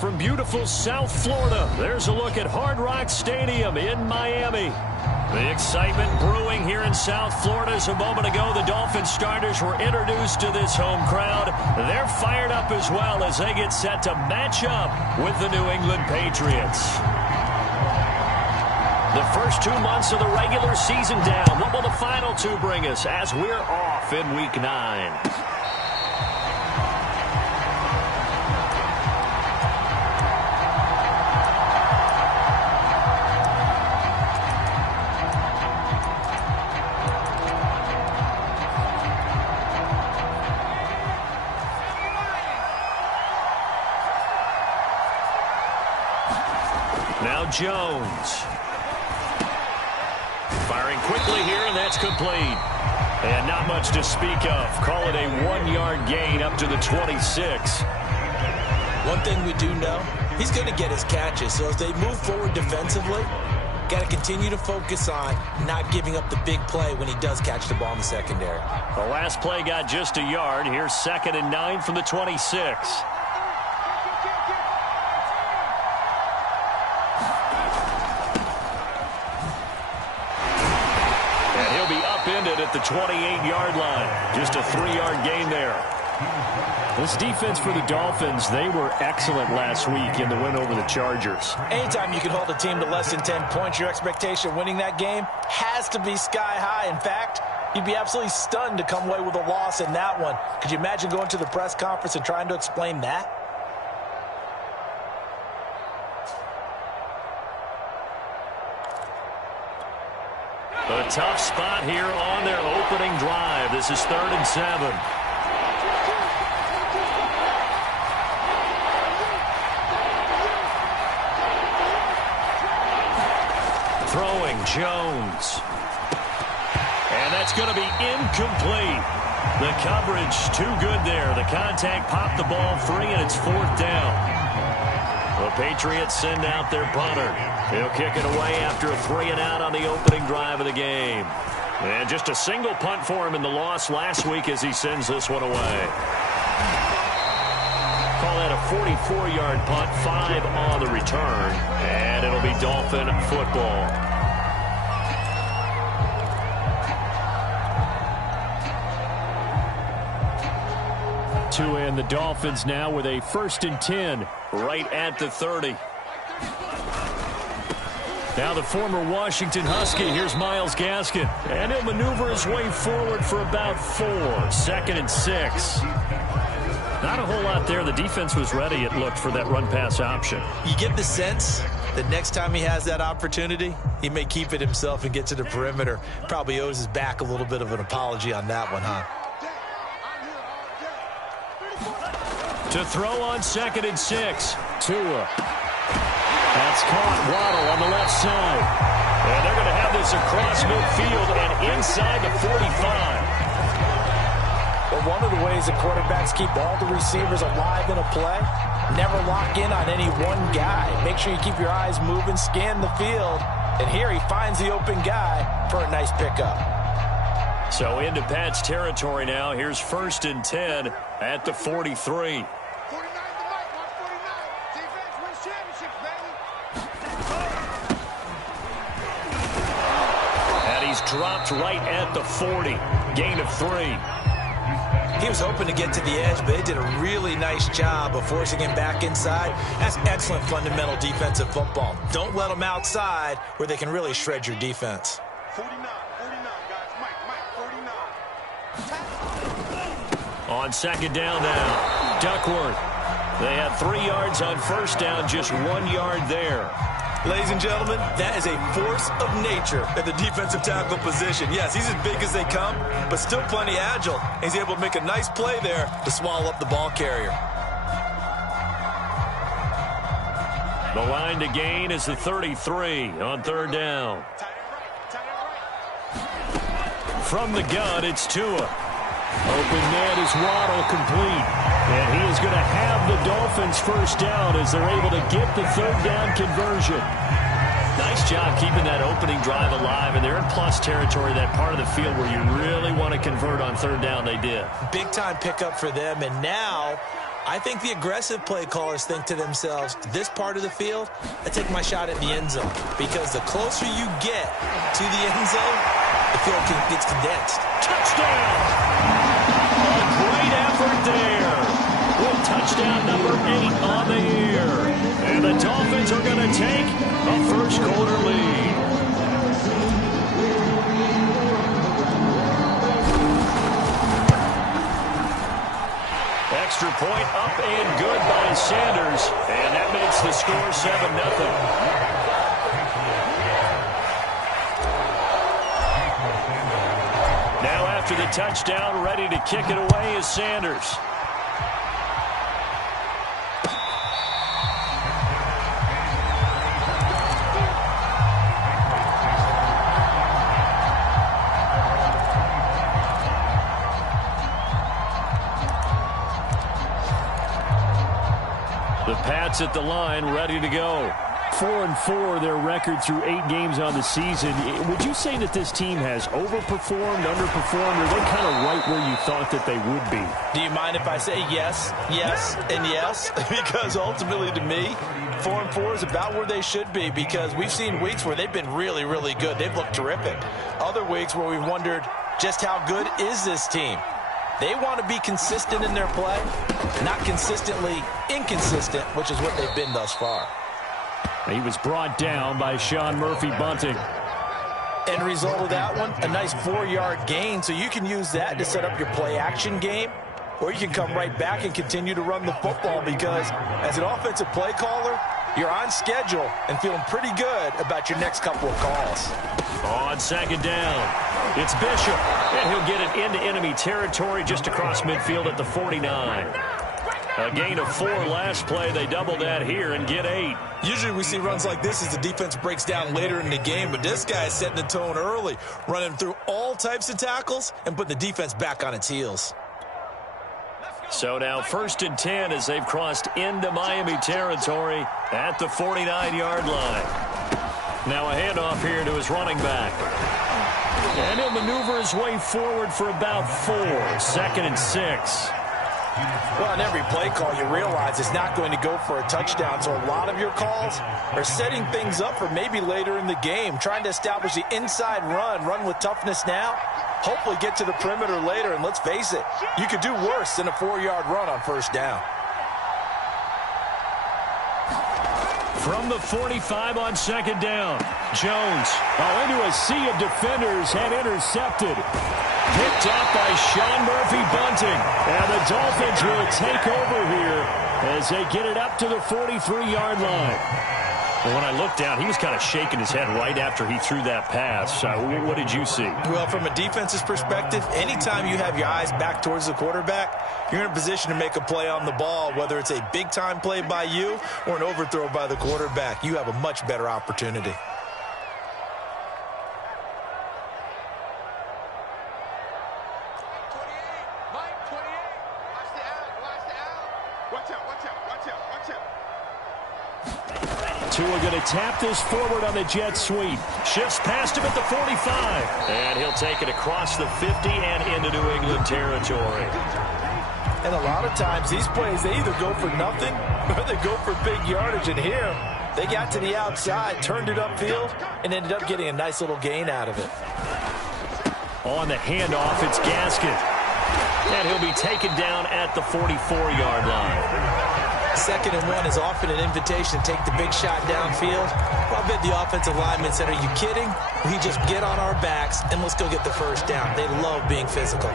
From beautiful South Florida, there's a look at Hard Rock Stadium in Miami. The excitement brewing here in South Florida as a moment ago. The Dolphins starters were introduced to this home crowd. They're fired up as well as they get set to match up with the New England Patriots. The first 2 months of the regular season down. What will the final two bring us as we're off in Week 9? Now Jones. Firing quickly here, and that's complete. And not much to speak of. Call it a 1-yard gain up to the 26. One thing we do know, he's going to get his catches. So as they move forward defensively, got to continue to focus on not giving up the big play when he does catch the ball in the secondary. The last play got just a yard. Here's 2nd and 9 from the 26. At the 28-yard line. Just a 3-yard gain there. This defense for the Dolphins, they were excellent last week in the win over the Chargers. Anytime you can hold a team to less than 10 points, your expectation of winning that game has to be sky high. In fact, you'd be absolutely stunned to come away with a loss in that one. Could you imagine going to the press conference and trying to explain that? A tough spot here on their opening drive. This is 3rd and 7. Throwing Jones. And that's going to be incomplete. The coverage too good there. The contact popped the ball free, and it's 4th down. The Patriots send out their punter. He'll kick it away after a 3-and-out on the opening drive of the game. And just a single punt for him in the loss last week as he sends this one away. Call that a 44-yard punt, 5 on the return. And it'll be Dolphin football. And the Dolphins now with a 1st and 10 right at the 30. Now the former Washington Husky. Here's Myles Gaskin. And he'll maneuver his way forward for about 4. 2nd and 6. Not a whole lot there. The defense was ready, it looked, for that run-pass option. You get the sense that next time he has that opportunity, he may keep it himself and get to the perimeter. Probably owes his back a little bit of an apology on that one, huh? To throw on 2nd and 6. Tua. That's caught. Waddle on the left side. And they're going to have this across midfield and inside the 45. Well, one of the ways that quarterbacks keep all the receivers alive in a play, never lock in on any one guy. Make sure you keep your eyes moving, scan the field. And here he finds the open guy for a nice pickup. So into Pat's territory now. Here's 1st and 10 at the 43. Dropped right at the 40. Gain of 3. He was hoping to get to the edge, but they did a really nice job of forcing him back inside. That's excellent fundamental defensive football. Don't let them outside where they can really shred your defense. 49, guys. Mike, 49. On 2nd down now, Duckworth. They had 3 yards on 1st down, just 1 yard there. Ladies and gentlemen, that is a force of nature at the defensive tackle position. Yes, he's as big as they come, but still plenty agile. He's able to make a nice play there to swallow up the ball carrier. The line to gain is the 33 on 3rd down. From the gun, it's Tua. Open man is Waddle, complete. And he is going to have the Dolphins 1st down as they're able to get the 3rd down conversion. Nice job keeping that opening drive alive, and they're in plus territory, that part of the field where you really want to convert on 3rd down. They did. Big time pickup for them, and now I think the aggressive play callers think to themselves, this part of the field, I take my shot at the end zone. Because the closer you get to the end zone, the field gets condensed. Touchdown! A great effort there. With touchdown number 8 on the year. And the Dolphins are going to take a first quarter lead. Extra point up and good by Sanders. And that makes the score 7-0. Now after the touchdown, ready to kick it away is Sanders. The Pats at the line, ready to go. 4-4, their record through 8 games on the season. Would you say that this team has overperformed, underperformed, or are they kind of right where you thought that they would be? Do you mind if I say yes, yes, and yes? Because ultimately to me, 4-4 is about where they should be, because we've seen weeks where they've been really, really good. They've looked terrific. Other weeks where we've wondered just how good is this team? They want to be consistent in their play, not consistently inconsistent, which is what they've been thus far. He was brought down by Sean Murphy-Bunting. End result of that one, a nice 4-yard gain, so you can use that to set up your play-action game, or you can come right back and continue to run the football, because as an offensive play caller, you're on schedule and feeling pretty good about your next couple of calls. On second down, it's Bishop, and he'll get it into enemy territory just across midfield at the 49. A gain of 4 last play. They double that here and get 8. Usually we see runs like this as the defense breaks down later in the game, but this guy is setting the tone early, running through all types of tackles and putting the defense back on its heels. So now 1st and 10 as they've crossed into Miami territory at the 49-yard line. Now a handoff here to his running back. And he'll maneuver his way forward for about 4. 2nd and 6. Well, in every play call, you realize it's not going to go for a touchdown, so a lot of your calls are setting things up for maybe later in the game, trying to establish the inside run with toughness now, hopefully get to the perimeter later, and let's face it, you could do worse than a 4-yard run on 1st down. From the 45 on 2nd down, Jones into a sea of defenders and intercepted. Picked up by Sean Murphy-Bunting. And the Dolphins will take over here as they get it up to the 43-yard line. Well, when I looked down, he was kind of shaking his head right after he threw that pass. What did you see? Well, from a defense's perspective, anytime you have your eyes back towards the quarterback, you're in a position to make a play on the ball, whether it's a big-time play by you or an overthrow by the quarterback. You have a much better opportunity. Tua going to tap this forward on the jet sweep. Shifts past him at the 45. And he'll take it across the 50 and into New England territory. And a lot of times these plays, they either go for nothing or they go for big yardage. And here, they got to the outside, turned it upfield, and ended up getting a nice little gain out of it. On the handoff, it's Gaskin. And he'll be taken down at the 44-yard line. 2nd and 1 is often an invitation to take the big shot downfield. Well, I bet the offensive linemen said, are you kidding? We just get on our backs and let's go get the 1st down. They love being physical.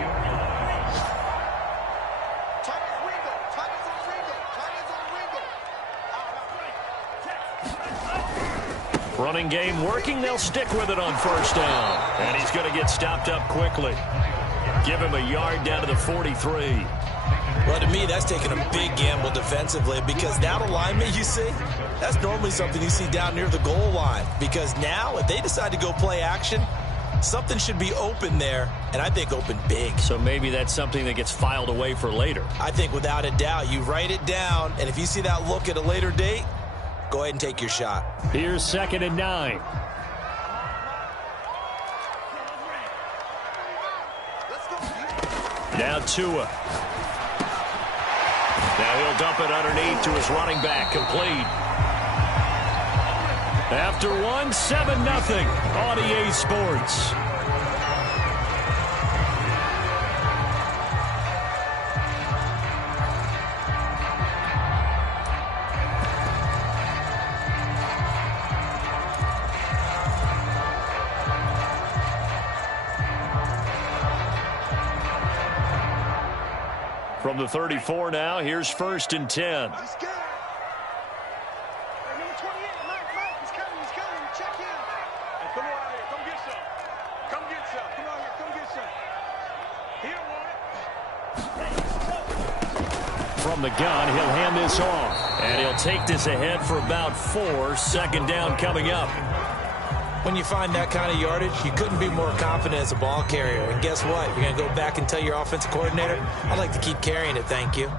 Running game working. They'll stick with it on 1st down. And he's going to get stopped up quickly. Give him a yard down to the 43. Well, to me, that's taking a big gamble defensively, because that alignment you see, that's normally something you see down near the goal line. Because now, if they decide to go play action, something should be open there, and I think open big. So maybe that's something that gets filed away for later. I think without a doubt, you write it down, and if you see that look at a later date, go ahead and take your shot. Here's 2nd and 9. Now Tua. Now he'll dump it underneath to his running back, complete. After one, 7-0 on EA Sports. From the 34 now, here's 1st and 10. He's good. Hey, number 28, Mike, he's coming, check in. Hey, come on out here, come get some. Come get some, come on here, come get some. He don't want it. From the gun, he'll hand this off. And he'll take this ahead for about 4. 2nd down coming up. When you find that kind of yardage, you couldn't be more confident as a ball carrier. And guess what? You're going to go back and tell your offensive coordinator, I'd like to keep carrying it, thank you.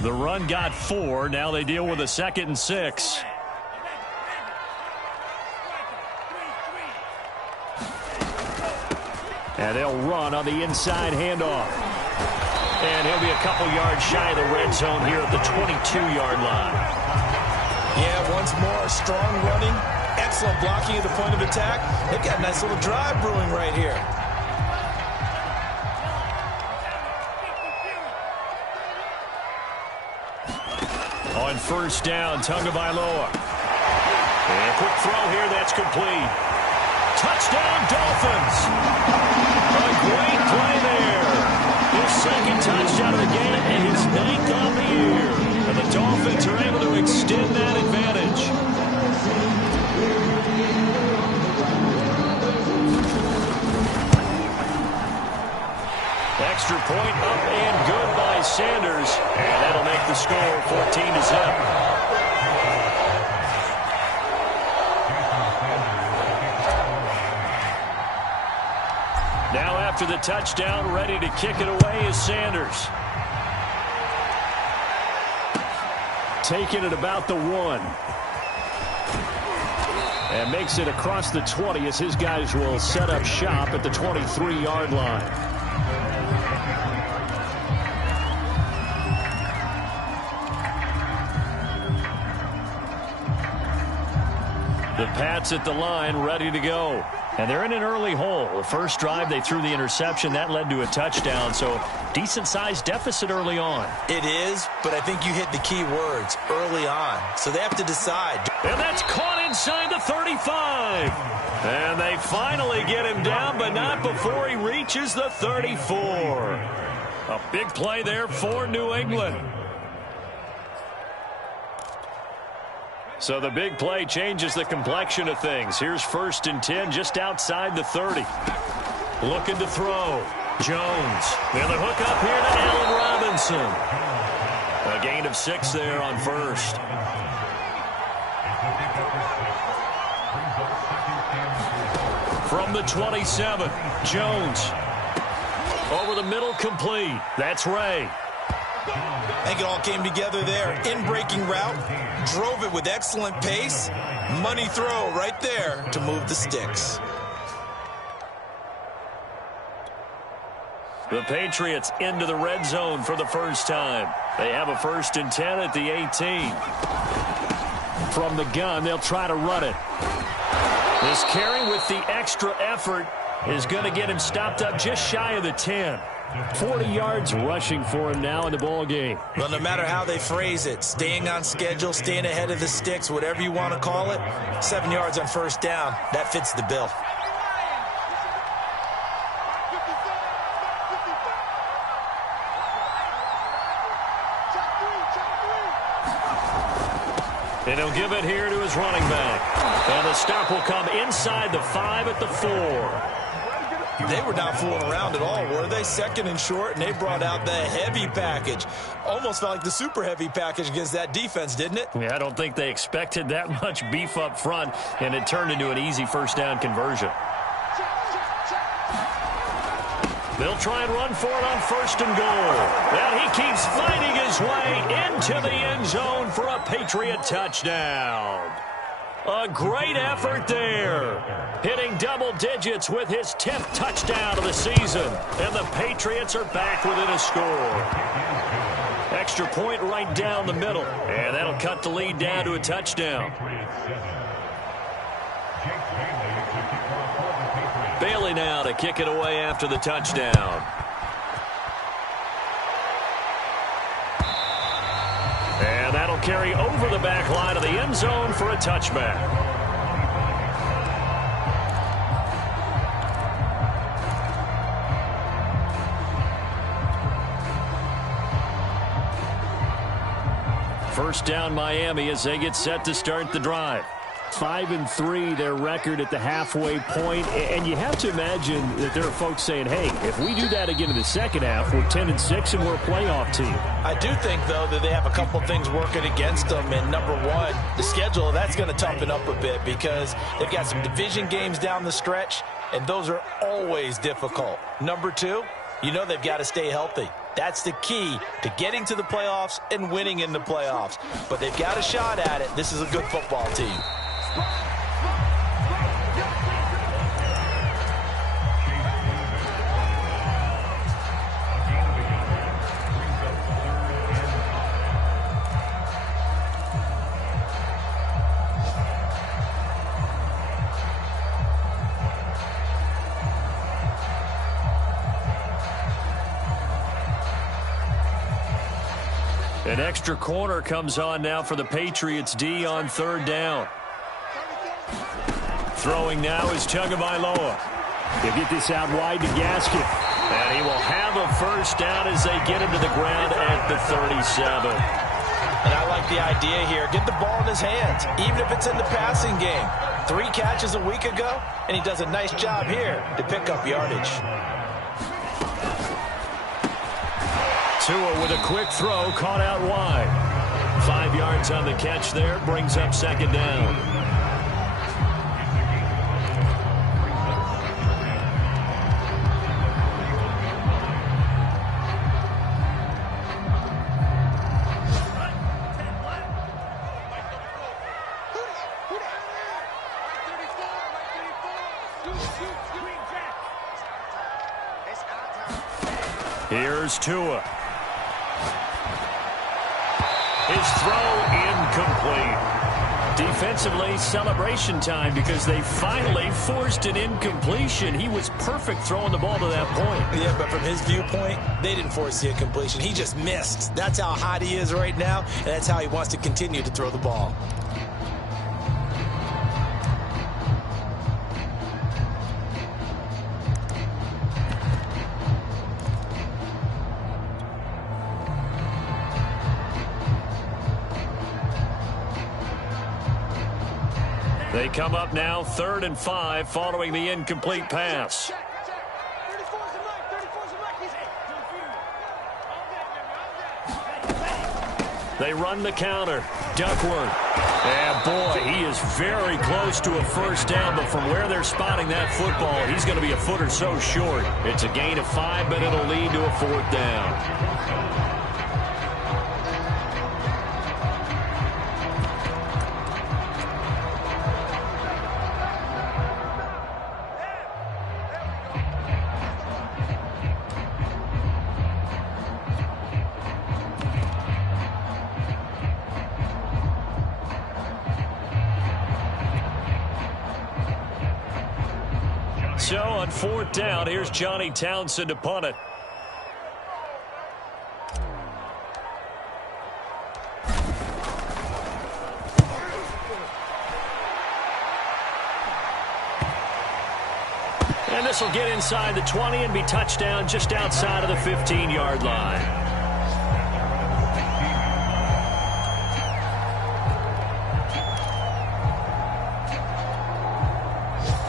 The run got 4. Now they deal with a 2nd and 6. And they'll run on the inside handoff. And he'll be a couple yards shy of the red zone here at the 22-yard line. Yeah, once more, strong running. Excellent blocking at the point of attack. They've got a nice little drive brewing right here. On 1st down, Tagovailoa. And a quick throw here, that's complete. Touchdown, Dolphins. A great play there. His 2nd touchdown of the game and his 9th on the year. And the Dolphins are able to extend that advantage. Extra point up and good by Sanders. And that'll make the score 14-0. Now after the touchdown, ready to kick it away is Sanders. Taking it about the 1. And makes it across the 20 as his guys will set up shop at the 23-yard line. The Pats at the line, ready to go. And they're in an early hole. The first drive, they threw the interception. That led to a touchdown, so decent-sized deficit early on. It is, but I think you hit the key words, early on. So they have to decide. And that's caught inside the 35. And they finally get him down, but not before he reaches the 34. A big play there for New England. So the big play changes the complexion of things. Here's 1st and 10 just outside the 30. Looking to throw. Jones. And the hook up here to Allen Robinson. A gain of 6 there on 1st. From the 27, Jones. Over the middle, complete. That's Ray. I think it all came together there. In-breaking route, drove it with excellent pace. Money throw right there to move the sticks. The Patriots into the red zone for the first time. They have a 1st and 10 at the 18. From the gun, they'll try to run it. This carry with the extra effort is going to get him stopped up just shy of the 10. 40 yards rushing for him now in the ball game. Well, no matter how they phrase it, staying on schedule, staying ahead of the sticks, whatever you want to call it, 7 yards on 1st down, that fits the bill. And he'll give it here to his running back. And the stop will come inside the 5 at the 4. They were not fooling around at all, were they? 2nd and short, and they brought out the heavy package. Almost felt like the super heavy package against that defense, didn't it? Yeah, I don't think they expected that much beef up front, and it turned into an easy 1st down conversion. They'll try and run for it on 1st and goal. And he keeps fighting his way into the end zone for a Patriot touchdown. A great effort there. Hitting double digits with his 10th touchdown of the season. And the Patriots are back within a score. extra point right down the middle. And that'll cut the lead down to a touchdown. Bailey now to kick it away after the touchdown. And that'll carry over the back line of the end zone for a touchback. First down Miami as they get set to start the drive. 5-3 their record at the halfway point, and you have to imagine that there are folks saying, hey, if we do that again in the second half, we're 10-6 and we're a playoff team. I do think, though, that they have a couple things working against them, and number one, the schedule, that's going to toughen up a bit because they've got some division games down the stretch, and those are always difficult. Number two, you know they've got to stay healthy. That's the key to getting to the playoffs and winning in the playoffs. But they've got a shot at it. This is a good football team. An extra corner comes on now for the Patriots D on third down. Throwing now is Tagovailoa. They'll get this out wide to Gaskin. And he will have a first down as they get him to the ground at the 37. And I like the idea here. Get the ball in his hands, even if it's in the passing game. 3 catches a week ago, and he does a nice job here to pick up yardage. Tua with a quick throw, caught out wide. 5 yards on the catch there, brings up second down. Here's Tua. His throw incomplete. Defensively, celebration time because they finally forced an incompletion. He was perfect throwing the ball to that point. Yeah, but from his viewpoint, they didn't force the incompletion. He just missed. That's how hot he is right now, and that's how he wants to continue to throw the ball. They come up now 3rd and 5 following the incomplete pass. They run the counter. Duckworth. And boy, he is very close to a first down, but from where they're spotting that football, he's going to be a foot or so short. It's a gain of 5, but it'll lead to a 4th down. So on 4th down, here's Johnny Townsend to punt it. And this will get inside the 20 and be touchdown just outside of the 15-yard line.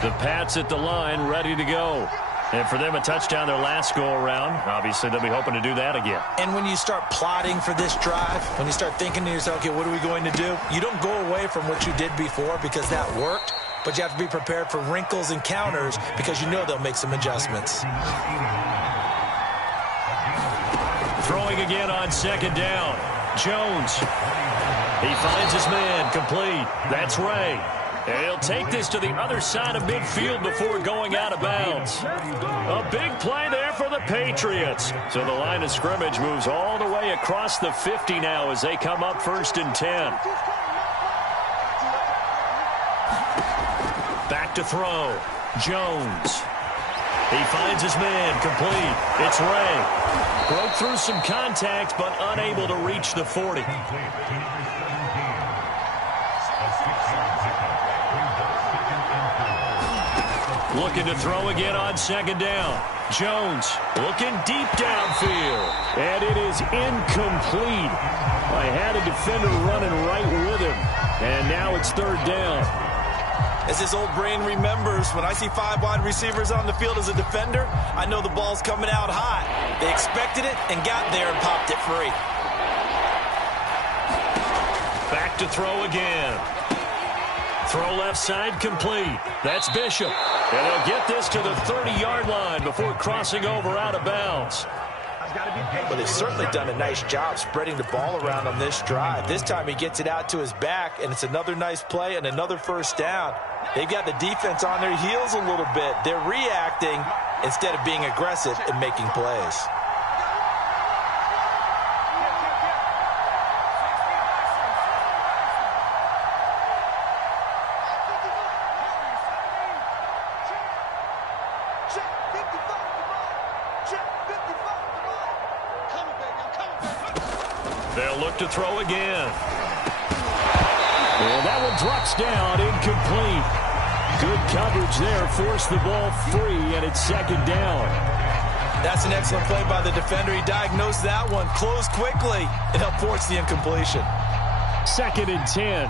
The Pats at the line, ready to go. And for them, a touchdown their last go-around. Obviously, they'll be hoping to do that again. And when you start plotting for this drive, when you start thinking to yourself, okay, what are we going to do? You don't go away from what you did before because that worked, but you have to be prepared for wrinkles and counters because you know they'll make some adjustments. Throwing again on 2nd down. Jones. He finds his man, complete. That's Ray. And he'll take this to the other side of midfield before going out of bounds. A big play there for the Patriots. So the line of scrimmage moves all the way across the 50 now as they come up 1st and 10. Back to throw. Jones. He finds his man complete. It's Ray. Broke through some contact, but unable to reach the 40. Looking to throw again on 2nd down. Jones looking deep downfield. And it is incomplete. I had a defender running right with him. And now it's 3rd down. As his old brain remembers, when I see 5 wide receivers on the field as a defender, I know the ball's coming out hot. They expected it and got there and popped it free. Back to throw again. Throw left side complete. That's Bishop. And they'll get this to the 30-yard line before crossing over out of bounds. But they've certainly done a nice job spreading the ball around on this drive. This time he gets it out to his back, and it's another nice play and another 1st down. They've got the defense on their heels a little bit. They're reacting instead of being aggressive and making plays. They'll look to throw again. And that one drops down, incomplete. Good coverage there, forced the ball free, and it's 2nd down. That's an excellent play by the defender. He diagnosed that one, closed quickly, and helped force the incompletion. 2nd and 10.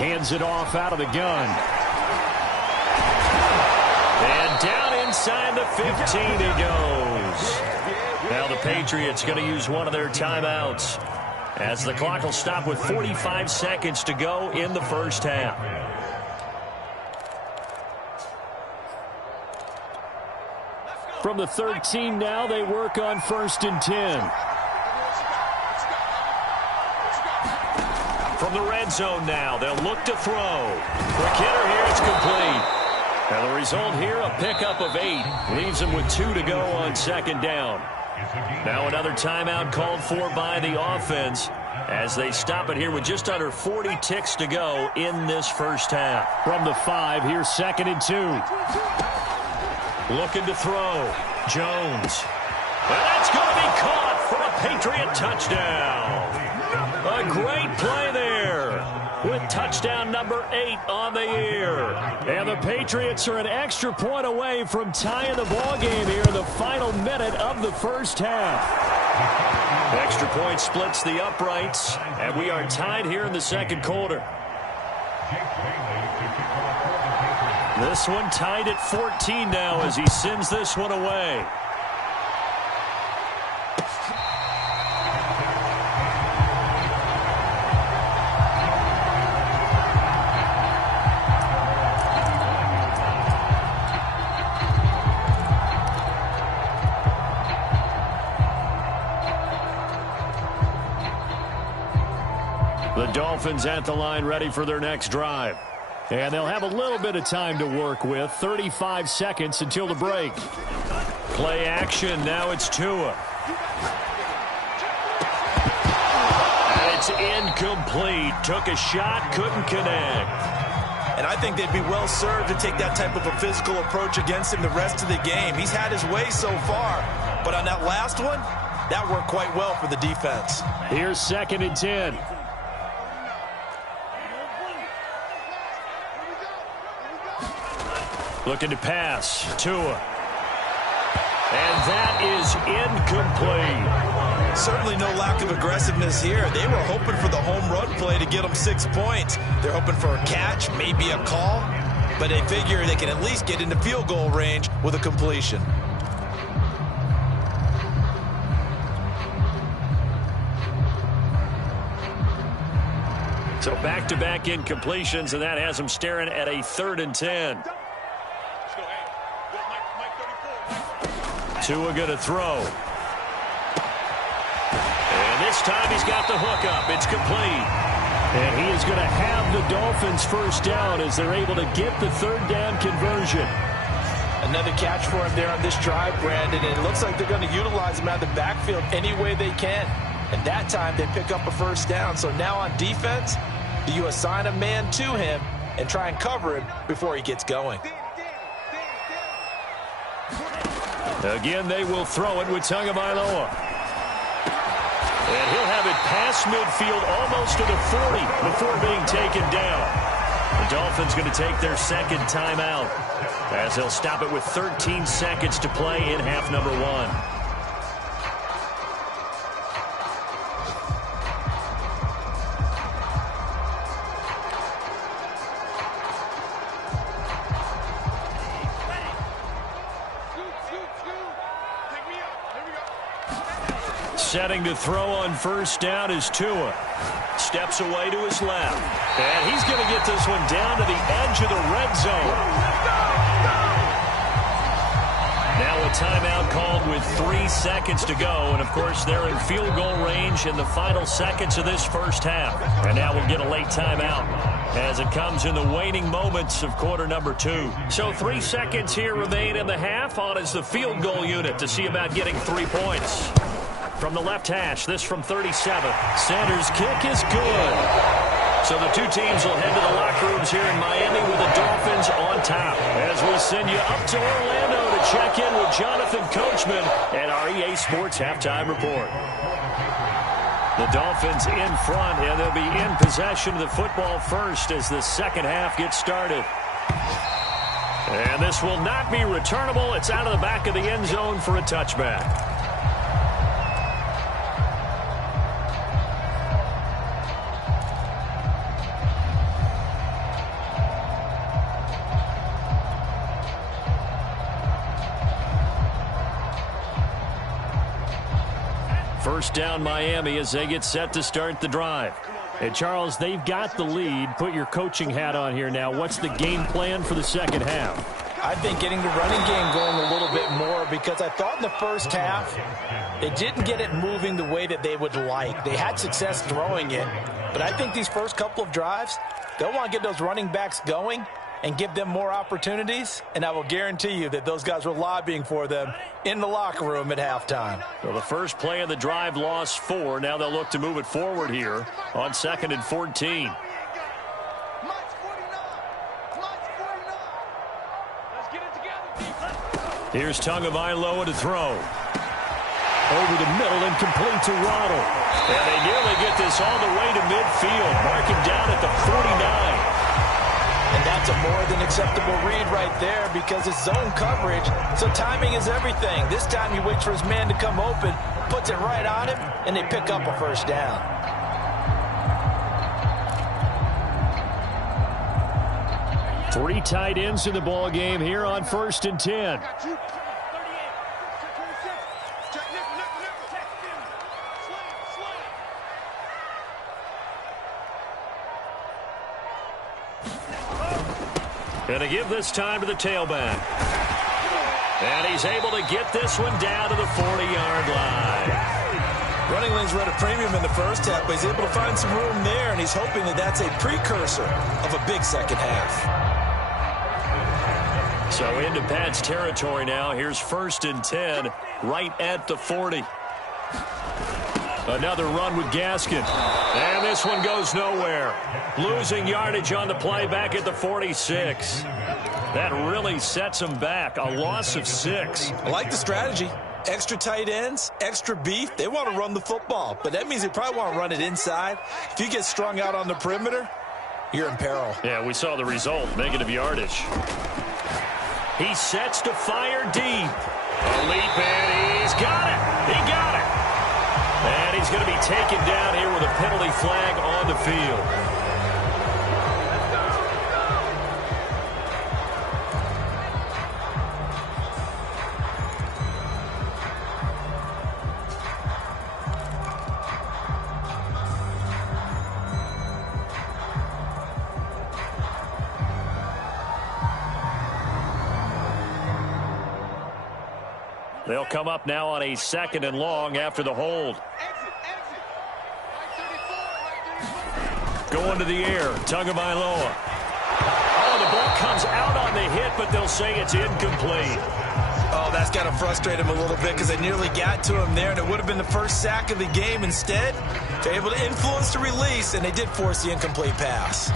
Hands it off out of the gun. And down inside the 15 he goes. Now the Patriots going to use one of their timeouts as the clock will stop with 45 seconds to go in the 1st half. From the 13 now, they work on 1st and 10. From the red zone now, they'll look to throw. Quick hitter here, it's complete. And the result here, a pickup of 8. Leaves them with 2 to go on 2nd down. Now another timeout called for by the offense as they stop it here with just under 40 ticks to go in this 1st half. From the 5, here's 2nd and 2. Looking to throw. Jones. And that's going to be caught for a Patriot touchdown. A great play there with touchdown number 8 on the year. And the Patriots are an extra point away from tying the ball game here in the final minute of the 1st half. Extra point splits the uprights, and we are tied here in the 2nd quarter. This one tied at 14 now as he sends this one away. The Dolphins at the line ready for their next drive. And they'll have a little bit of time to work with. 35 seconds until the break. Play action. Now it's Tua. And it's incomplete. Took a shot, couldn't connect. And I think they'd be well served to take that type of a physical approach against him the rest of the game. He's had his way so far. But on that last one, that worked quite well for the defense. Here's 2nd and 10. Looking to pass. Tua. And that is incomplete. Certainly no lack of aggressiveness here. They were hoping for the home run play to get them 6 points. They're hoping for a catch, maybe a call. But they figure they can at least get into field goal range with a completion. So back-to-back incompletions, and that has him staring at a 3rd and 10. Tua going to throw. And this time he's got the hook up. It's complete. And he is going to have the Dolphins first down as they're able to get the 3rd down conversion. Another catch for him there on this drive, Brandon, and it looks like they're going to utilize him out of the backfield any way they can. And that time they pick up a first down. So now on defense, do you assign a man to him and try and cover him before he gets going? Again, they will throw it with Tagovailoa. And he'll have it past midfield almost to the 40 before being taken down. The Dolphins going to take their 2nd timeout as they'll stop it with 13 seconds to play in half number 1. Setting to throw on first down is Tua. Steps away to his left. And he's going to get this one down to the edge of the red zone. Now a timeout called with 3 seconds to go. And, of course, they're in field goal range in the final seconds of this first half. And now we'll get a late timeout as it comes in the waning moments of quarter number 2. So 3 seconds here remain in the half. On is the field goal unit to see about getting 3 points. From the left hash, this from 37. Sanders' kick is good. So the two teams will head to the locker rooms here in Miami with the Dolphins on top. As we send you up to Orlando to check in with Jonathan Coachman and our EA Sports Halftime Report. The Dolphins in front, and they'll be in possession of the football first as the second half gets started. And this will not be returnable. It's out of the back of the end zone for a touchback. First down Miami as they get set to start the drive. And Charles, they've got the lead. Put your coaching hat on here now. What's the game plan for the second half? I think getting the running game going a little bit more, because I thought in the first half they didn't get it moving the way that they would like. They had success throwing it, but I think these first couple of drives, they'll want to get those running backs going and give them more opportunities, and I will guarantee you that those guys were lobbying for them in the locker room at halftime. Well, the first play of the drive lost 4. Now they'll look to move it forward here on 2nd and 14. Here's Tagovailoa to throw. Over the middle and complete to Waddle. And they nearly get this all the way to midfield. Mark him down at the 49. And that's a more than acceptable read right there because it's zone coverage, so timing is everything. This time he waits for his man to come open, puts it right on him, and they pick up a first down. Three tight ends in the ball game here on 1st and 10. And to give this time to the tailback. And he's able to get this one down to the 40-yard line. Running lanes were at a premium in the first half, but he's able to find some room there, and he's hoping that that's a precursor of a big second half. So into Pat's territory now. Here's 1st and 10 right at the 40. Another run with Gaskin. And this one goes nowhere. Losing yardage on the play back at the 46. That really sets him back. A loss of 6. I like the strategy. Extra tight ends, extra beef. They want to run the football, but that means they probably want to run it inside. If you get strung out on the perimeter, you're in peril. Yeah, we saw the result. Negative yardage. He sets to fire deep. A leap, and he's got it. He got it. And he's going to be taken down here with a penalty flag on the field. They'll come up now on a 2nd and long after the hold. Going to the air, Tagovailoa. Oh, the ball comes out on the hit, but they'll say it's incomplete. Oh, that's got to frustrate him a little bit because they nearly got to him there, and it would have been the first sack of the game. Instead, they're able to influence the release, and they did force the incomplete pass.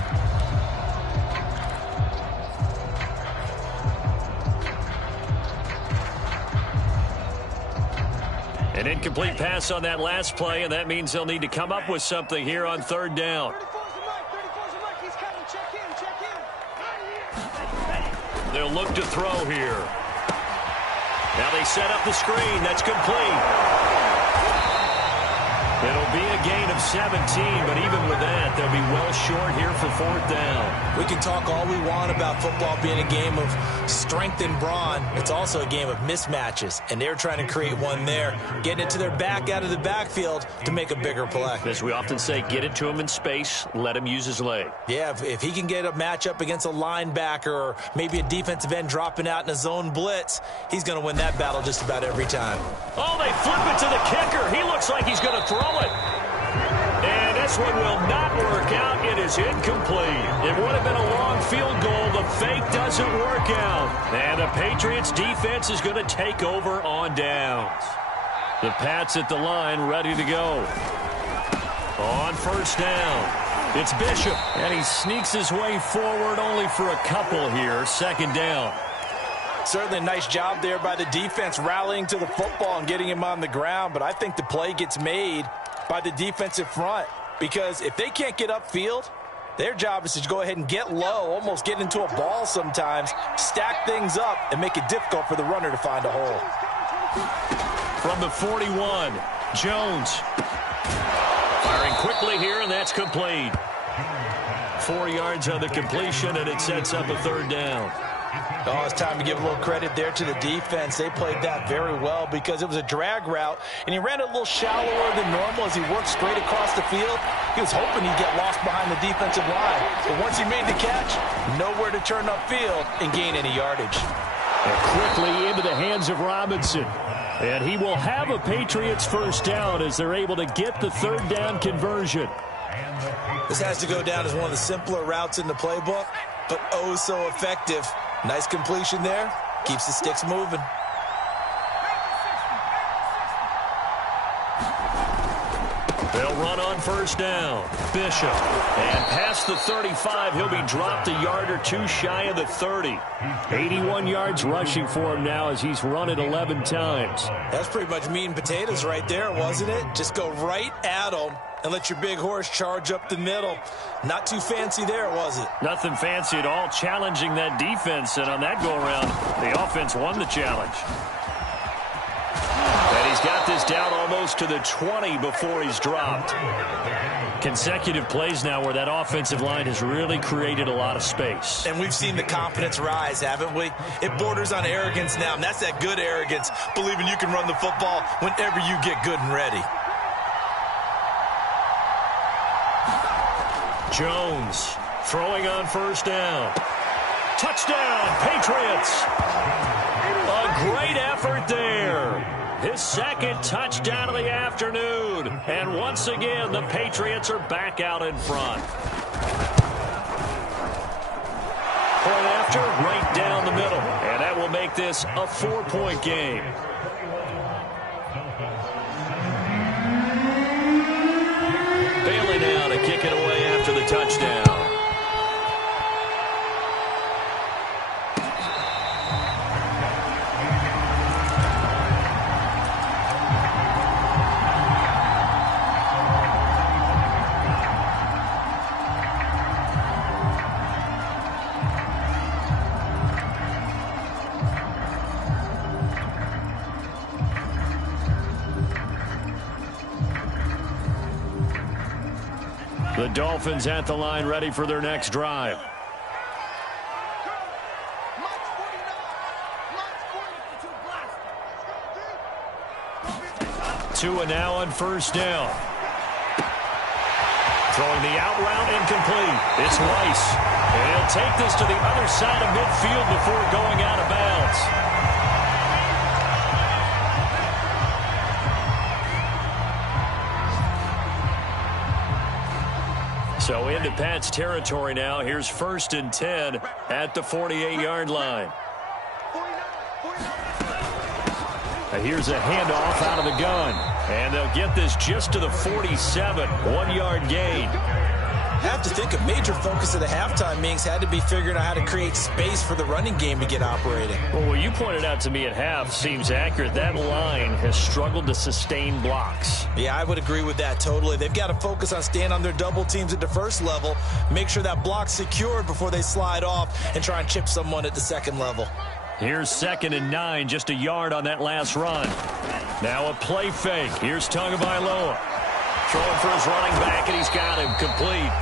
An incomplete pass on that last play, and that means they'll need to come up with something here on 3rd down. They'll look to throw here. Now they set up the screen. That's complete. It'll be a gain of 17, but even with that, they'll be well short here for 4th down. We can talk all we want about football being a game of strength and brawn. It's also a game of mismatches, and they're trying to create one there, getting it to their back out of the backfield to make a bigger play. As we often say, get it to him in space, let him use his leg. Yeah, if he can get a matchup against a linebacker or maybe a defensive end dropping out in a zone blitz, he's going to win that battle just about every time. Oh, they flip it to the kicker. He looks like he's going to throw it. And this one will not work out. It is incomplete. It would have been a long field goal. The fake doesn't work out. And the Patriots defense is going to take over on downs. The Pats at the line ready to go. On 1st down, it's Bishop. And he sneaks his way forward only for a couple here. 2nd down. Certainly a nice job there by the defense rallying to the football and getting him on the ground. But I think the play gets made by the defensive front, because if they can't get upfield, their job is to go ahead and get low, almost get into a ball sometimes, stack things up, and make it difficult for the runner to find a hole. From the 41, Jones. Firing quickly here, and that's complete. 4 yards on the completion, and it sets up a 3rd down. Oh, it's time to give a little credit there to the defense. They played that very well because it was a drag route, and he ran it a little shallower than normal as he worked straight across the field. He was hoping he'd get lost behind the defensive line, but once he made the catch, nowhere to turn upfield and gain any yardage. And quickly into the hands of Robinson. And he will have a Patriots 1st down as they're able to get the 3rd down conversion. This has to go down as one of the simpler routes in the playbook, but oh so effective. Nice completion there. Keeps the sticks moving. They'll run on 1st down. Bishop. And past the 35, he'll be dropped a yard or two shy of the 30. 81 yards rushing for him now as he's run it 11 times. That's pretty much meat and potatoes right there, wasn't it? Just go right at him and let your big horse charge up the middle. Not too fancy there, was it? Nothing fancy at all, challenging that defense, and on that go-around, the offense won the challenge. And he's got this down almost to the 20 before he's dropped. Consecutive plays now where that offensive line has really created a lot of space. And we've seen the confidence rise, haven't we? It borders on arrogance now, and that's that good arrogance, believing you can run the football whenever you get good and ready. Jones throwing on 1st down. Touchdown, Patriots. A great effort there. His 2nd touchdown of the afternoon. And once again, the Patriots are back out in front. Point after, right down the middle. And that will make this a 4-point game. Bailey now to kick it away after the touchdown. The Dolphins at the line ready for their next drive. Tua now on 1st down. Throwing the out route incomplete. It's Weiss. And he'll take this to the other side of midfield before going out of bounds. So into Pat's territory now. Here's 1st and 10 at the 48-yard line. Here's a handoff out of the gun. And they'll get this just to the 47. 1-yard gain. I have to think a major focus of the halftime meetings had to be figuring out how to create space for the running game to get operating. Well, what you pointed out to me at half seems accurate. That line has struggled to sustain blocks. Yeah, I would agree with that totally. They've got to focus on staying on their double teams at the first level, make sure that block's secured before they slide off and try and chip someone at the second level. Here's 2nd and 9, just a yard on that last run. Now a play fake. Here's Tagovailoa. Throwing for his running back, and he's got him complete.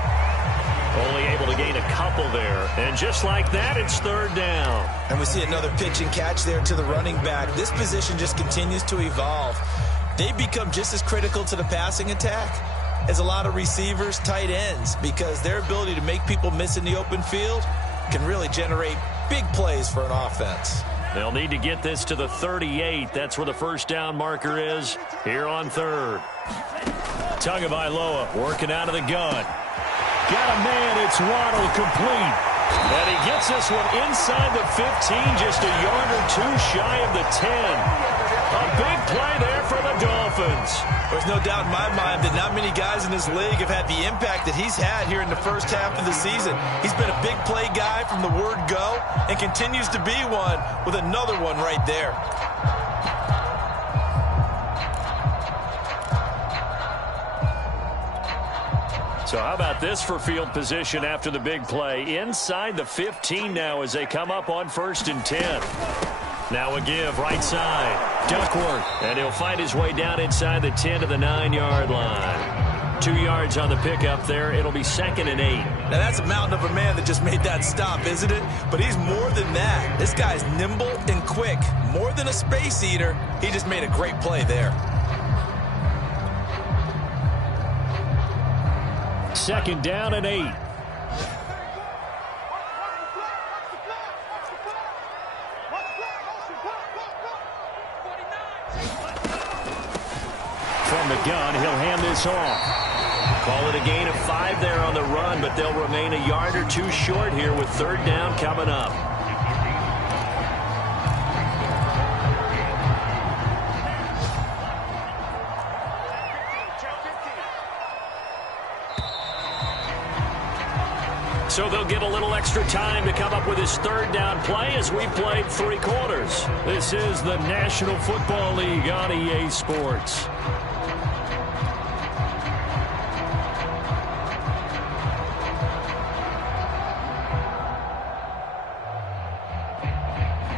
Only able to gain a couple there. And just like that, it's 3rd down. And we see another pitch and catch there to the running back. This position just continues to evolve. They become just as critical to the passing attack as a lot of receivers, tight ends, because their ability to make people miss in the open field can really generate big plays for an offense. They'll need to get this to the 38. That's where the 1st down marker is here on 3rd. Tagovailoa working out of the gun. Got a man, it's Waddle, complete. And he gets this one inside the 15, just a yard or two shy of the 10. A big play there for the Dolphins. There's no doubt in my mind that not many guys in this league have had the impact that he's had here in the first half of the season. He's been a big play guy from the word go and continues to be one with another one right there. So how about this for field position after the big play? Inside the 15 now as they come up on 1st and 10. Now a give right side. Duckworth. And he'll find his way down inside the 10 to the 9-yard line. 2 yards on the pickup there. It'll be 2nd and 8. Now that's a mountain of a man that just made that stop, isn't it? But he's more than that. This guy's nimble and quick. More than a space eater. He just made a great play there. 2nd down and 8. From the gun, he'll hand this off. Call it a gain of 5 there on the run, but they'll remain a yard or two short here with 3rd down coming up. So they'll get a little extra time to come up with his 3rd down play as we played 3 quarters. This is the National Football League on EA Sports.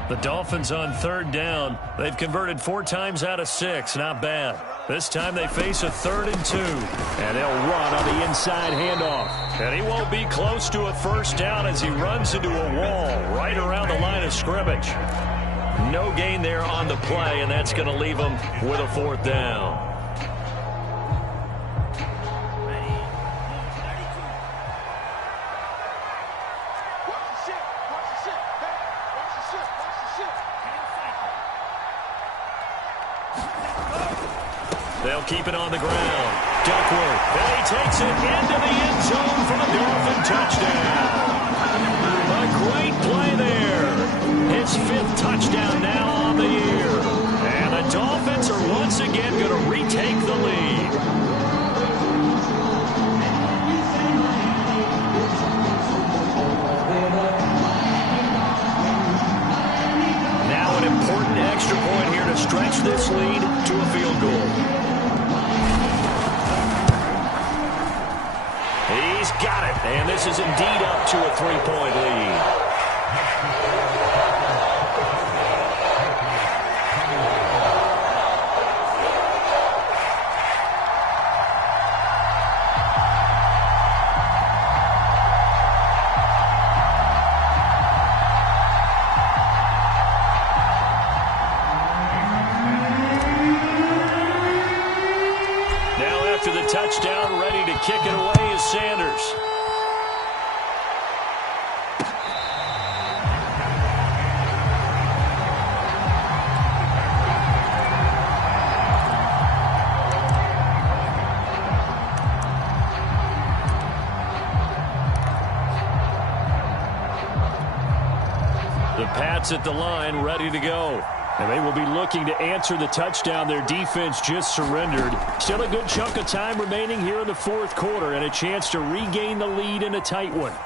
The Dolphins on 3rd down. They've converted 4 times out of 6. Not bad. This time they face a 3rd and 2. And they'll run on the inside handoff. And he won't be close to a 1st down as he runs into a wall right around the line of scrimmage. No gain there on the play, and that's going to leave him with a 4th down. They'll keep it on the ground. Duckworth, and he takes it into the end zone for the Dolphin touchdown. A great play there. His 5th touchdown now on the year. And the Dolphins are once again going to retake the lead. Now an important extra point here to stretch this lead to a field goal. He's got it, and this is indeed up to a 3-point lead. Touchdown, ready to kick it away is Sanders. The Pats at the line, ready to go. And they will be looking to answer the touchdown their defense just surrendered. Still a good chunk of time remaining here in the fourth quarter and a chance to regain the lead in a tight one.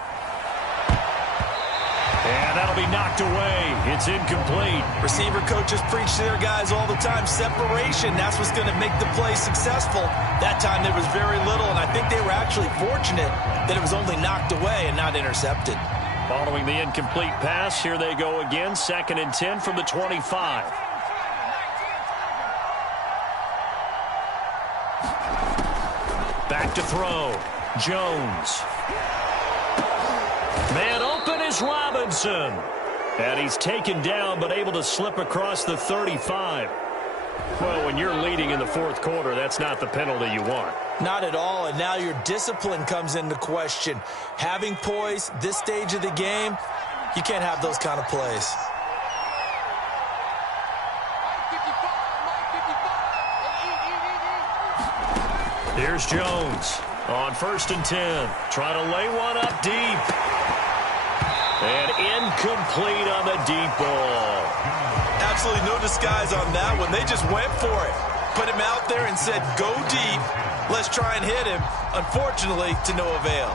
And that'll be knocked away. It's incomplete. Receiver coaches preach to their guys all the time. Separation, that's what's going to make the play successful. That time there was very little, and I think they were actually fortunate that it was only knocked away and not intercepted. Following the incomplete pass, here they go again. 2nd and 10 from the 25. Back to throw. Jones. Man open is Robinson. And he's taken down but able to slip across the 35. Well, when you're leading in the fourth quarter, that's not the penalty you want. Not at all, and now your discipline comes into question. Having poise this stage of the game, you can't have those kind of plays. Here's Jones on 1st and 10. Trying to lay one up deep. And incomplete on the deep ball. Absolutely no disguise on that one. They just went for it. Put him out there and said, go deep. Let's try and hit him. Unfortunately, to no avail.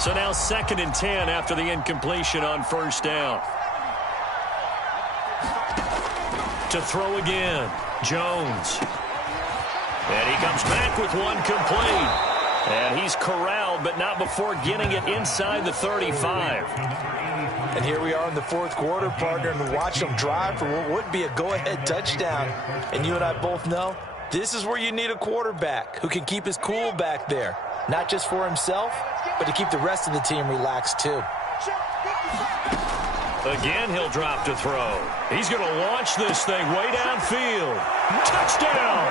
So now 2nd and 10 after the incompletion on 1st down. To throw again. Jones. And he comes back with one complete. And he's corralled, but not before getting it inside the 35. And here we are in the fourth quarter, partner, and watch them drive for what would be a go-ahead touchdown. And you and I both know this is where you need a quarterback who can keep his cool back there. Not just for himself, but to keep the rest of the team relaxed too. Again, he'll drop to throw. He's going to launch this thing way downfield. Touchdown!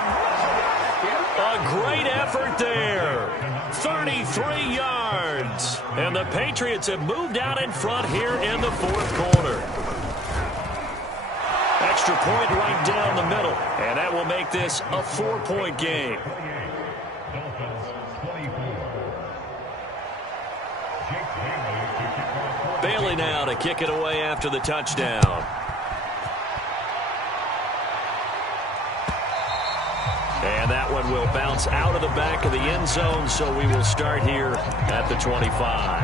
A great effort there. 33 yards. And the Patriots have moved out in front here in the fourth quarter. Extra point right down the middle. And that will make this a 4-point game. Bailey now to kick it away after the touchdown. And that one will bounce out of the back of the end zone, so we will start here at the 25.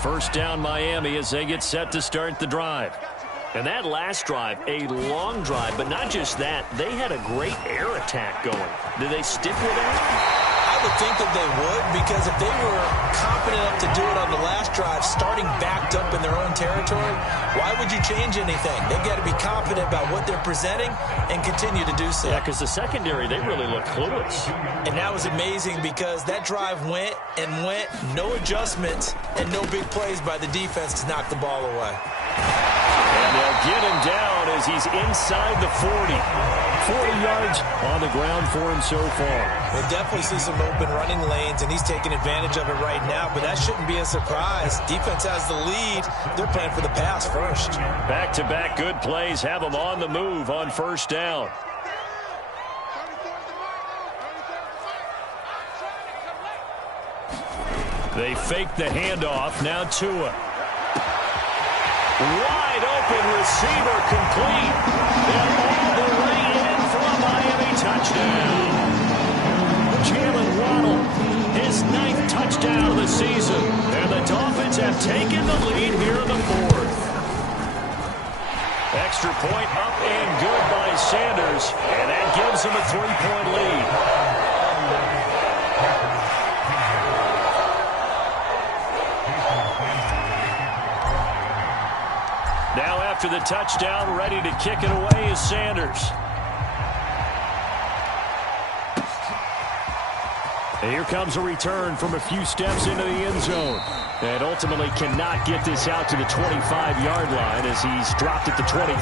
First down Miami as they get set to start the drive. And that last drive, a long drive, but not just that. They had a great air attack going. Do they stick with that? I would think that they would, because if they were confident enough to do it on the last drive, starting backed up in their own territory, why would you change anything? They've got to be confident about what they're presenting and continue to do so. Yeah, because the secondary, they really look clueless. And that was amazing because that drive went and went, no adjustments and no big plays by the defense to knock the ball away. And they'll get him down as he's inside the 40. 40 yards on the ground for him so far. We'll definitely see some open running lanes, and he's taking advantage of it right now, but that shouldn't be a surprise. Defense has the lead. They're playing for the pass first. Back-to-back good plays have them on the move on first down. They fake the handoff. Now Tua. Wide open receiver complete. And all the way in for a Miami touchdown. Jalen Waddle, his 9th touchdown of the season. And the Dolphins have taken the lead here in the fourth. Extra point up and good by Sanders. And that gives him a 3-point lead. Now after the touchdown, ready to kick it away is Sanders. And here comes a return from a few steps into the end zone. And ultimately cannot get this out to the 25-yard line as he's dropped at the 23.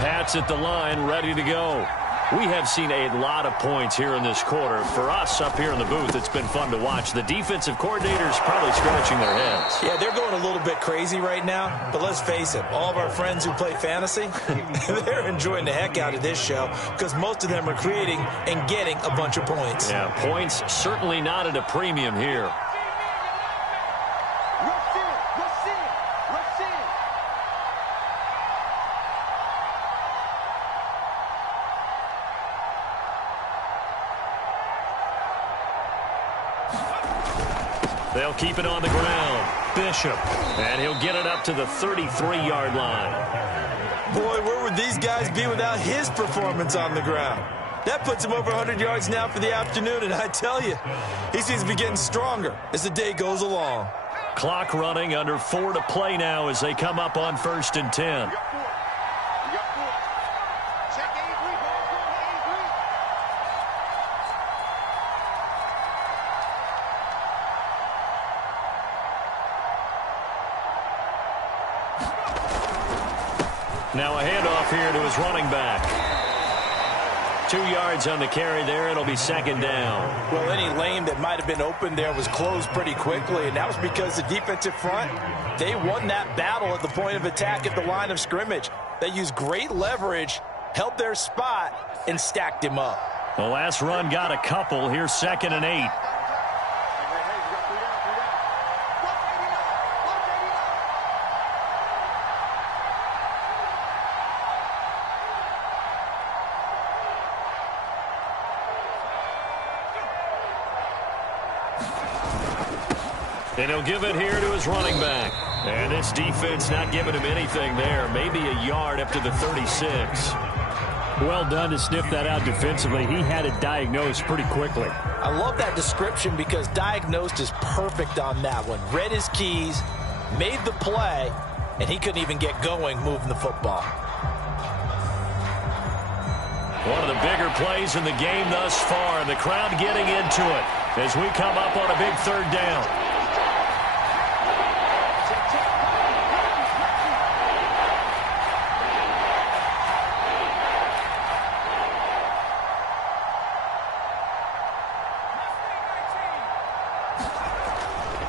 Pats at the line, ready to go. We have seen a lot of points here in this quarter. For us up here in the booth, it's been fun to watch. The defensive coordinators probably scratching their heads. Yeah, they're going a little bit crazy right now. But let's face it, all of our friends who play fantasy, they're enjoying the heck out of this show because most of them are creating and getting a bunch of points. Yeah, points certainly not at a premium here. They'll keep it on the ground. Bishop. And he'll get it up to the 33-yard line. Boy, where would these guys be without his performance on the ground? That puts him over 100 yards now for the afternoon, and I tell you, he seems to be getting stronger as the day goes along. Clock running, under 4 to play now as they come up on 1st and 10. Now a handoff here to his running back. 2 yards on the carry there. It'll be 2nd down. Well, any lane that might have been open there was closed pretty quickly, and that was because the defensive front, they won that battle at the point of attack at the line of scrimmage. They used great leverage, held their spot, and stacked him up. The last run got a couple. Here's 2nd and 8. And he'll give it here to his running back. And this defense not giving him anything there. Maybe a yard up to the 36. Well done to sniff that out defensively. He had it diagnosed pretty quickly. I love that description because diagnosed is perfect on that one. Read his keys, made the play, and he couldn't even get going moving the football. One of the bigger plays in the game thus far. The crowd getting into it as we come up on a big 3rd down.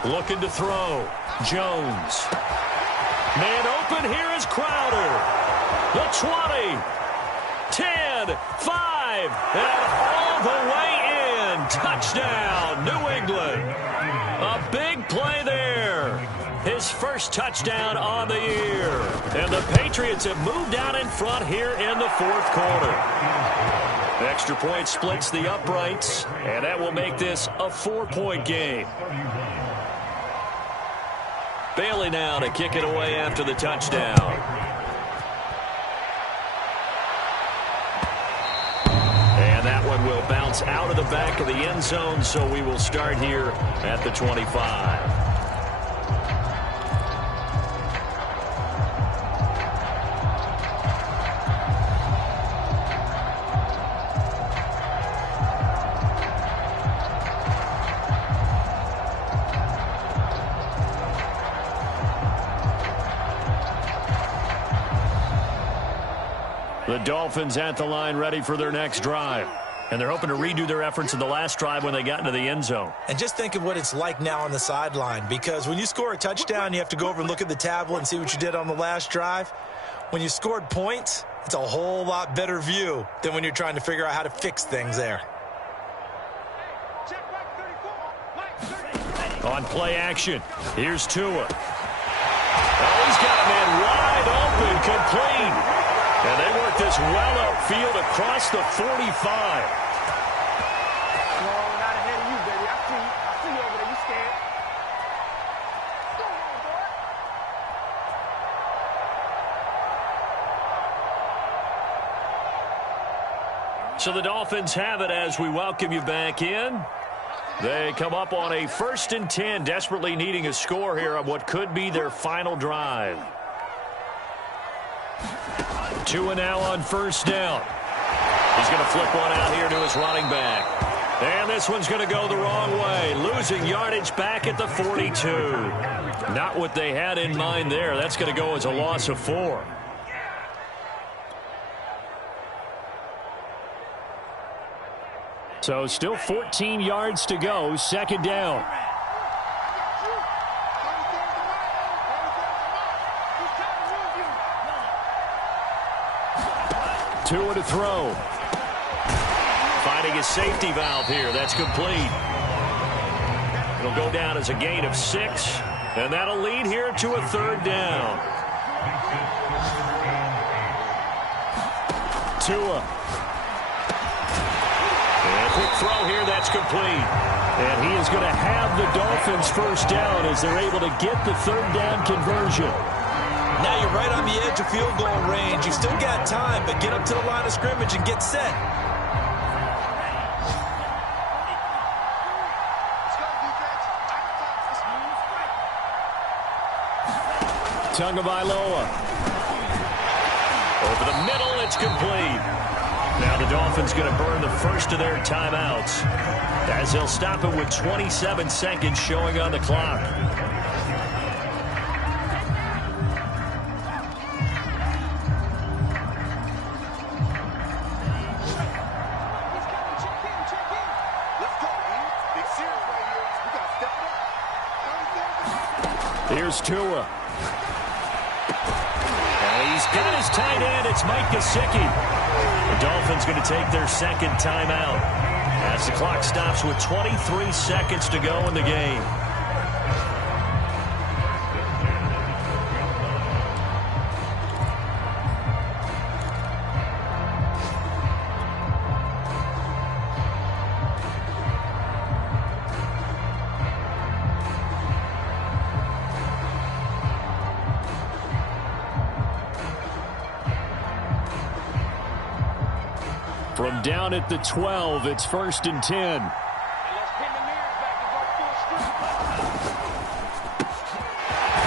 Looking to throw. Jones. Man open. Here is Crowder. The 20. 10. 5. And all the way in. Touchdown, New England. A big play there. His first touchdown on the year. And the Patriots have moved out in front here in the 4th quarter. The extra point splits the uprights, and that will make this a 4-point game. Bailey now to kick it away after the touchdown. And that one will bounce out of the back of the end zone, so we will start here at the 25. The Dolphins at the line ready for their next drive. And they're hoping to redo their efforts in the last drive when they got into the end zone. And just think of what it's like now on the sideline, because when you score a touchdown, you have to go over and look at the tablet and see what you did on the last drive. When you scored points, it's a whole lot better view than when you're trying to figure out how to fix things there. On play action, here's Tua. Oh, he's got a man wide open, complete. And they work this well upfield across the 45. So the Dolphins have it as we welcome you back in. They come up on a 1st and 10, desperately needing a score here on what could be their final drive. Tua now on 1st down. He's going to flip one out here to his running back. And this one's going to go the wrong way. Losing yardage back at the 42. Not what they had in mind there. That's going to go as a loss of 4. So still 14 yards to go, second down. Tua to throw. Finding a safety valve here. That's complete. It'll go down as a gain of 6, and that'll lead here to a third down. Tua. And a quick throw here. That's complete. And he is going to have the Dolphins first down as they're able to get the third down conversion. Now you're right on the edge of field goal range. You still got time, but get up to the line of scrimmage and get set. Tagovailoa. Over the middle, it's complete. Now the Dolphins going to burn the first of their timeouts as they'll stop it with 27 seconds showing on the clock. Here's Tua. And he's got his tight end. It's Mike Gesicki. The Dolphins going to take their second timeout as the clock stops with 23 seconds to go in the game. From down at the 12, it's 1st and 10.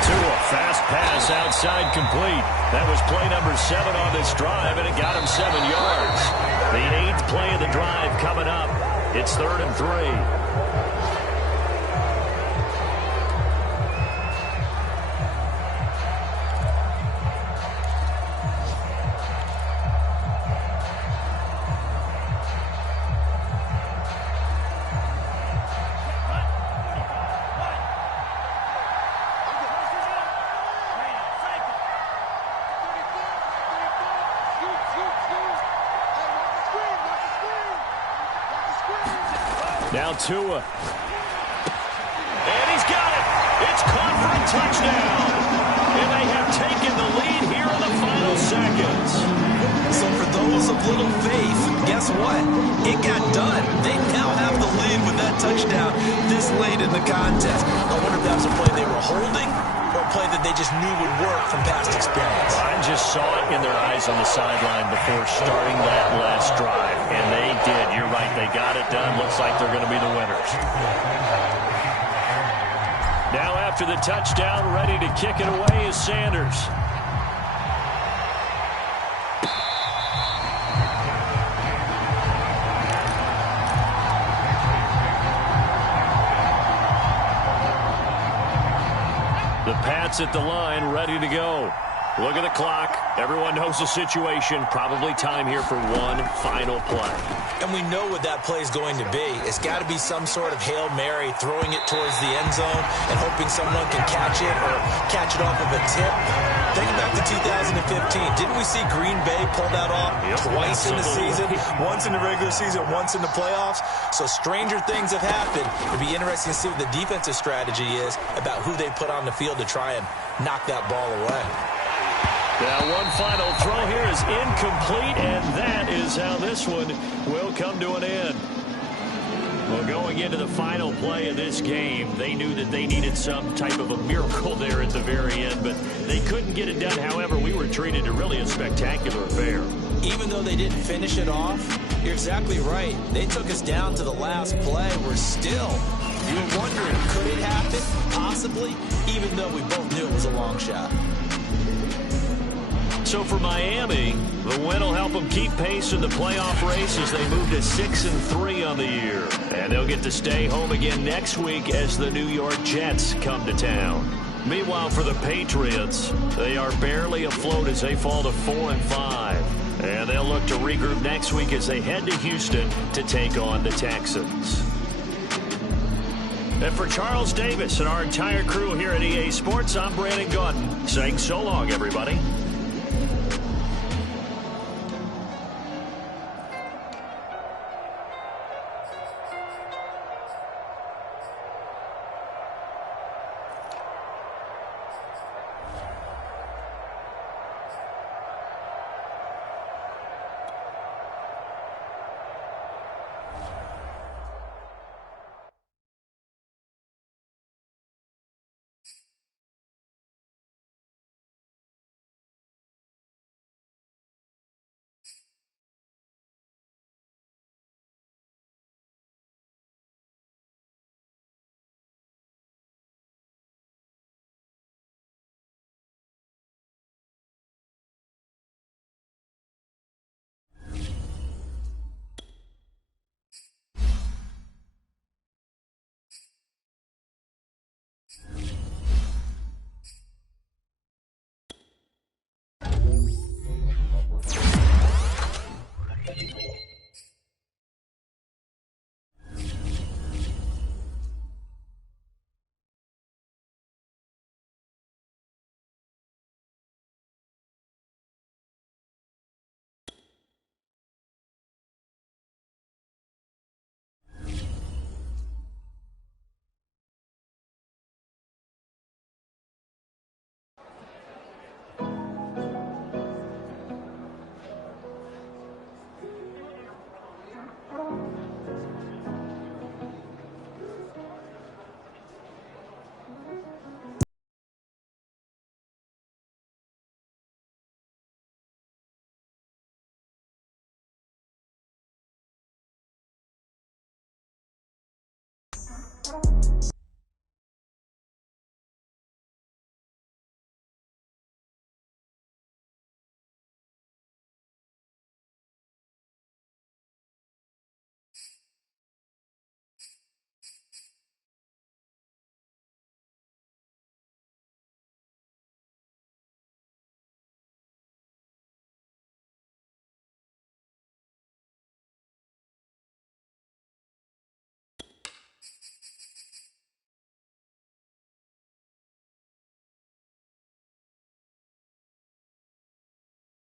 Tua, fast pass outside complete. That was play number 7 on this drive, and it got him 7 yards. The 8th play of the drive coming up. It's 3rd and 3. Now Tua. And he's got it. It's caught for a touchdown. And they have taken the lead here in the final seconds. So for those of little faith, guess what? It got done. They now have the lead with that touchdown this late in the contest. I wonder if that was a play they were holding or a play that they just knew would work from past experience. I just saw it in their eyes on the sideline before starting that last drive, and they did. You're right. They got it done. Looks like they're going to be the winners. Now after the touchdown, ready to kick it away is Sanders. The Pats at the line, ready to go. Look at the clock. Everyone knows the situation. Probably time here for one final play. And we know what that play is going to be. It's got to be some sort of Hail Mary, throwing it towards the end zone and hoping someone can catch it or catch it off of a tip. Think back to 2015. Didn't we see Green Bay pull that off twice in the season? Once in the regular season, once in the playoffs. So stranger things have happened. It'd be interesting to see what the defensive strategy is about who they put on the field to try and knock that ball away. Now one final throw here is incomplete, and that is how this one will come to an end. Well, going into the final play of this game, they knew that they needed some type of a miracle there at the very end, but they couldn't get it done. However, we were treated to really a spectacular affair. Even though they didn't finish it off, you're exactly right. They took us down to the last play. We're still, you were wondering, could it happen? Possibly, even though we both knew it was a long shot. So for Miami, the win will help them keep pace in the playoff race as they move to 6-3 on the year. And they'll get to stay home again next week as the New York Jets come to town. Meanwhile, for the Patriots, they are barely afloat as they fall to 4-5. And they'll look to regroup next week as they head to Houston to take on the Texans. And for Charles Davis and our entire crew here at EA Sports, I'm Brandon Gaudin saying so long, everybody.